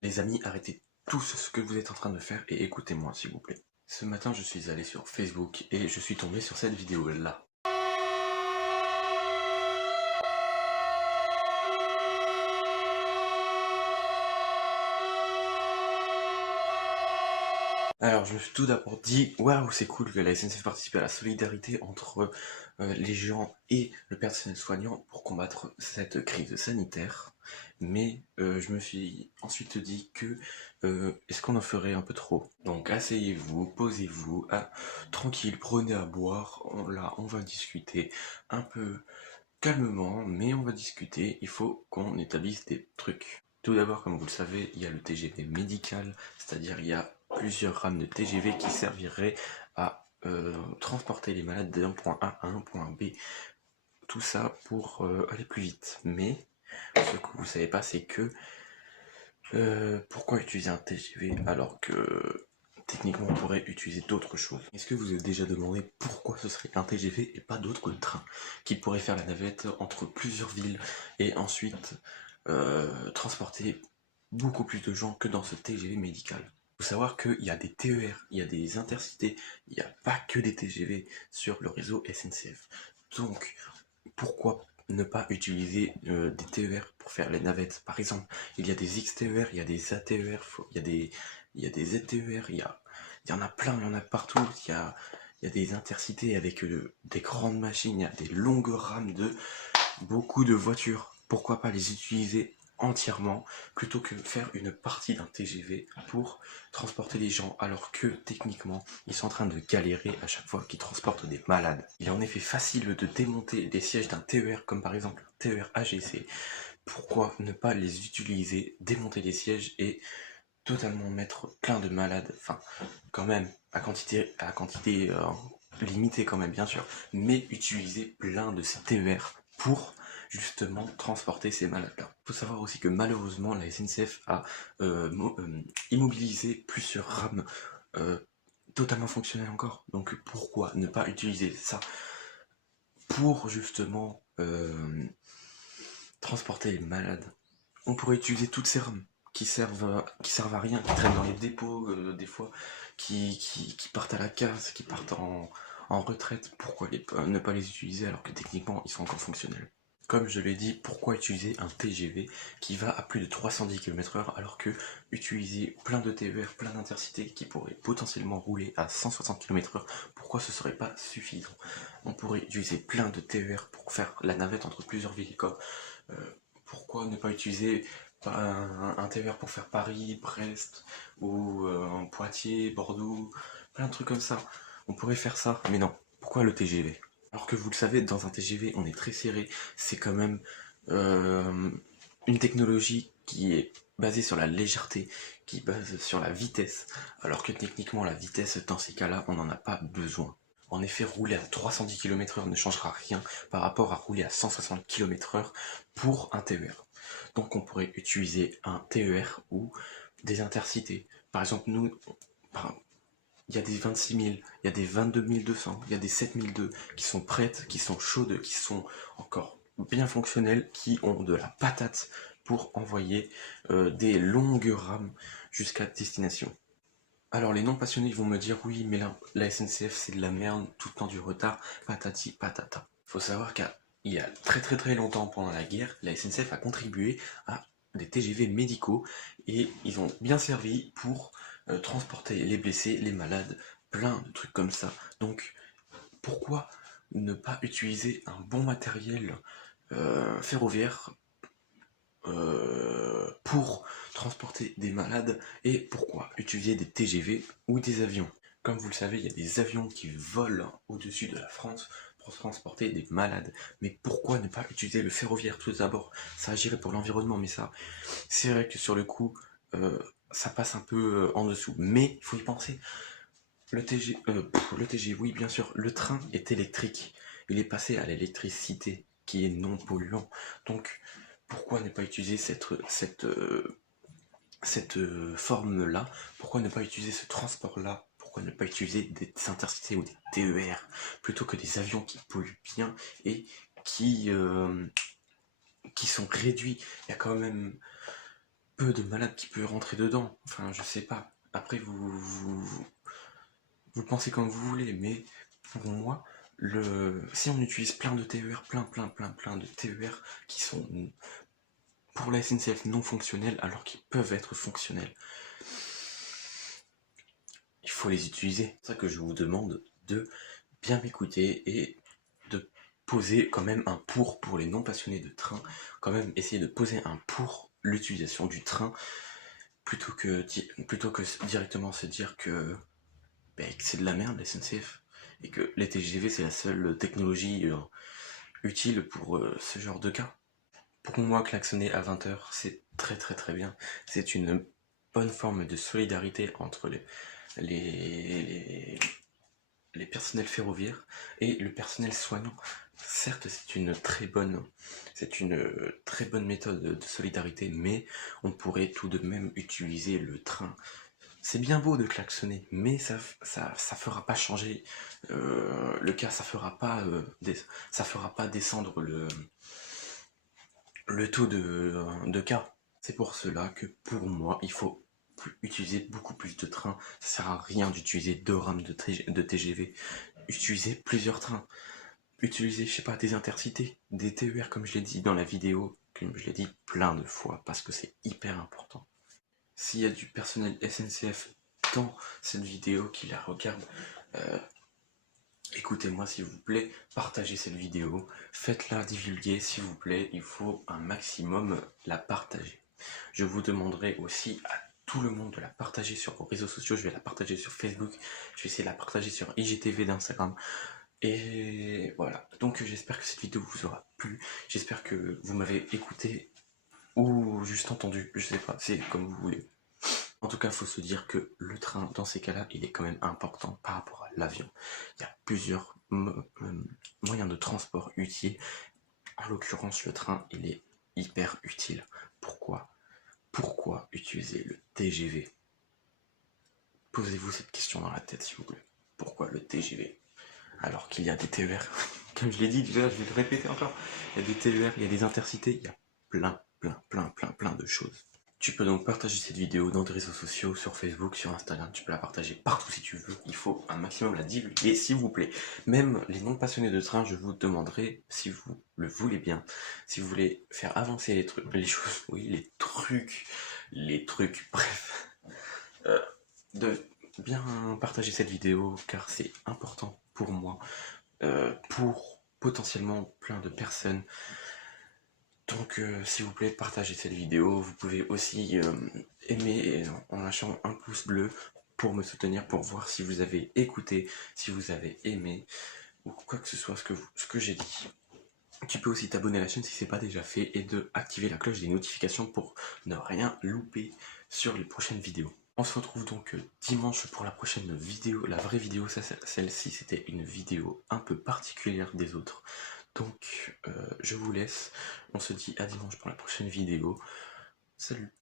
Les amis, arrêtez tout ce que vous êtes en train de faire et écoutez-moi s'il vous plaît. Ce matin, je suis allé sur Facebook et je suis tombé sur cette vidéo-là. Alors, je me suis tout d'abord dit, waouh, c'est cool que la SNCF participe à la solidarité entre les gens et le personnel soignant pour combattre cette crise sanitaire. Mais je me suis ensuite dit que est-ce qu'on en ferait un peu trop? Donc, asseyez-vous, posez-vous, tranquille, prenez à boire. Là, on va discuter un peu calmement, mais on va discuter. Il faut qu'on établisse des trucs. Tout d'abord, comme vous le savez, il y a le TGV médical, c'est-à-dire il y a plusieurs rames de TGV qui serviraient à transporter les malades d'un point A à un point B. Tout ça pour aller plus vite. Mais ce que vous savez pas, c'est que pourquoi utiliser un TGV alors que techniquement on pourrait utiliser d'autres choses? Est-ce que vous vous êtes déjà demandé pourquoi ce serait un TGV et pas d'autres trains qui pourraient faire la navette entre plusieurs villes et ensuite transporter beaucoup plus de gens que dans ce TGV médical? Il faut savoir qu'il y a des TER, il y a des intercités, il n'y a pas que des TGV sur le réseau SNCF. Donc, pourquoi ne pas utiliser des TER pour faire les navettes? Par exemple, il y a des XTER, il y a des ATER, il y a des ZTER, il y en a plein, il y en a partout. Il y a des intercités avec des grandes machines, il y a des longues rames de beaucoup de voitures. Pourquoi pas les utiliser entièrement plutôt que faire une partie d'un TGV pour transporter les gens alors que techniquement ils sont en train de galérer à chaque fois qu'ils transportent des malades. Il est en effet facile de démonter les sièges d'un TER comme par exemple un TER AGC. Pourquoi ne pas les utiliser, démonter les sièges et totalement mettre plein de malades, enfin quand même à quantité limitée quand même bien sûr, mais utiliser plein de ces TER pour justement transporter ces malades-là. Il faut savoir aussi que malheureusement la SNCF a immobilisé plusieurs rames euh, totalement fonctionnelles encore, donc pourquoi ne pas utiliser ça pour justement transporter les malades? On pourrait utiliser toutes ces rames qui servent à rien, qui traînent dans les dépôts des fois, qui partent à la casse, qui partent en retraite. Pourquoi ne pas les utiliser alors que techniquement ils sont encore fonctionnels? Comme je l'ai dit, pourquoi utiliser un TGV qui va à plus de 310 km/h alors que utiliser plein de TER, plein d'intercités qui pourraient potentiellement rouler à 160 km/h, pourquoi ce serait pas suffisant? On pourrait utiliser plein de TER pour faire la navette entre plusieurs villes comme euh, pourquoi ne pas utiliser un TER pour faire Paris, Brest, ou Poitiers, Bordeaux, plein de trucs comme ça. On pourrait faire ça, mais non. Pourquoi le TGV? Alors que vous le savez, dans un TGV, on est très serré. C'est quand même euh, une technologie qui est basée sur la légèreté, qui base sur la vitesse, alors que techniquement, la vitesse, dans ces cas-là, on n'en a pas besoin. En effet, rouler à 310 km/h ne changera rien par rapport à rouler à 160 km/h pour un TER. Donc on pourrait utiliser un TER ou des intercités. Par exemple, nous, il y a des 26 000, il y a des 22 200, il y a des 7 002 qui sont prêtes, qui sont chaudes, qui sont encore bien fonctionnelles, qui ont de la patate pour envoyer des longues rames jusqu'à destination. Alors les non-passionnés vont me dire oui mais la SNCF c'est de la merde, tout le temps du retard, patati patata. Faut savoir qu'il y a très longtemps pendant la guerre, la SNCF a contribué à des TGV médicaux et ils ont bien servi pour transporter les blessés, les malades, plein de trucs comme ça. Donc pourquoi ne pas utiliser un bon matériel ferroviaire pour transporter des malades et pourquoi utiliser des TGV ou des avions. Comme vous le savez, il y a des avions qui volent au-dessus de la France pour transporter des malades. Mais pourquoi ne pas utiliser le ferroviaire tout d'abord? Ça agirait pour l'environnement, mais ça, c'est vrai que sur le coup, ça passe un peu en dessous. Mais il faut y penser. Le TG, oui, bien sûr, le train est électrique. Il est passé à l'électricité, qui est non polluant. Donc, pourquoi ne pas utiliser cette forme-là? Pourquoi ne pas utiliser ce transport-là? Pourquoi ne pas utiliser des intercités ou des TER plutôt que des avions qui polluent bien et qui, euh, qui sont réduits? Il y a quand même peu de malade qui peut rentrer dedans. Enfin, je sais pas. Après, vous pensez comme vous voulez, mais pour moi, si on utilise plein de TER, plein de TER qui sont pour la SNCF non fonctionnels alors qu'ils peuvent être fonctionnels, il faut les utiliser. C'est ça que je vous demande de bien m'écouter et de poser quand même un pour les non passionnés de train, quand même essayer de poser un pour l'utilisation du train plutôt que directement se dire que c'est de la merde la SNCF et que les TGV c'est la seule technologie utile pour ce genre de cas. Pour moi, klaxonner à 20h, c'est très bien. C'est une bonne forme de solidarité entre les, les personnels ferroviaires et le personnel soignant. Certes, c'est une très bonne méthode de solidarité, mais on pourrait tout de même utiliser le train. C'est bien beau de klaxonner, mais ça fera pas changer le cas, ça fera pas descendre le taux de cas. C'est pour cela que pour moi, il faut utiliser beaucoup plus de trains. Ça sert à rien d'utiliser 2 rames de TGV. Utilisez plusieurs trains. Utilisez, je sais pas, des intercités, des TER comme je l'ai dit dans la vidéo, comme je l'ai dit plein de fois, parce que c'est hyper important. S'il y a du personnel SNCF dans cette vidéo qui la regarde, écoutez-moi s'il vous plaît, partagez cette vidéo, faites-la divulguer s'il vous plaît, il faut un maximum la partager. Je vous demanderai aussi à tout le monde de la partager sur vos réseaux sociaux, je vais la partager sur Facebook, je vais essayer de la partager sur IGTV d'Instagram. Et voilà, donc j'espère que cette vidéo vous aura plu, j'espère que vous m'avez écouté ou juste entendu, je sais pas, c'est comme vous voulez. En tout cas, il faut se dire que le train, dans ces cas-là, il est quand même important par rapport à l'avion. Il y a plusieurs moyens de transport utiles. En l'occurrence, le train, il est hyper utile. Pourquoi utiliser le TGV? Posez-vous cette question dans la tête, s'il vous plaît. Pourquoi le TGV? Alors qu'il y a des TER. Comme je l'ai dit déjà, je vais le répéter encore. Il y a des TER, il y a des intercités, il y a plein de choses. Tu peux donc partager cette vidéo dans tes réseaux sociaux, sur Facebook, sur Instagram, tu peux la partager partout si tu veux, il faut un maximum la divulguer s'il vous plaît. Même les non passionnés de train, je vous demanderai, si vous le voulez bien, si vous voulez faire avancer les choses, oui, les trucs, bref, de bien partager cette vidéo car c'est important pour moi, pour potentiellement plein de personnes. Donc s'il vous plaît, partagez cette vidéo. Vous pouvez aussi aimer en lâchant un pouce bleu pour me soutenir, pour voir si vous avez écouté, si vous avez aimé, ou quoi que ce soit ce que j'ai dit. Tu peux aussi t'abonner à la chaîne si ce n'est pas déjà fait et de activer la cloche des notifications pour ne rien louper sur les prochaines vidéos. On se retrouve donc dimanche pour la prochaine vidéo, la vraie vidéo. Celle-ci c'était une vidéo un peu particulière des autres. Donc je vous laisse, on se dit à dimanche pour la prochaine vidéo. Salut!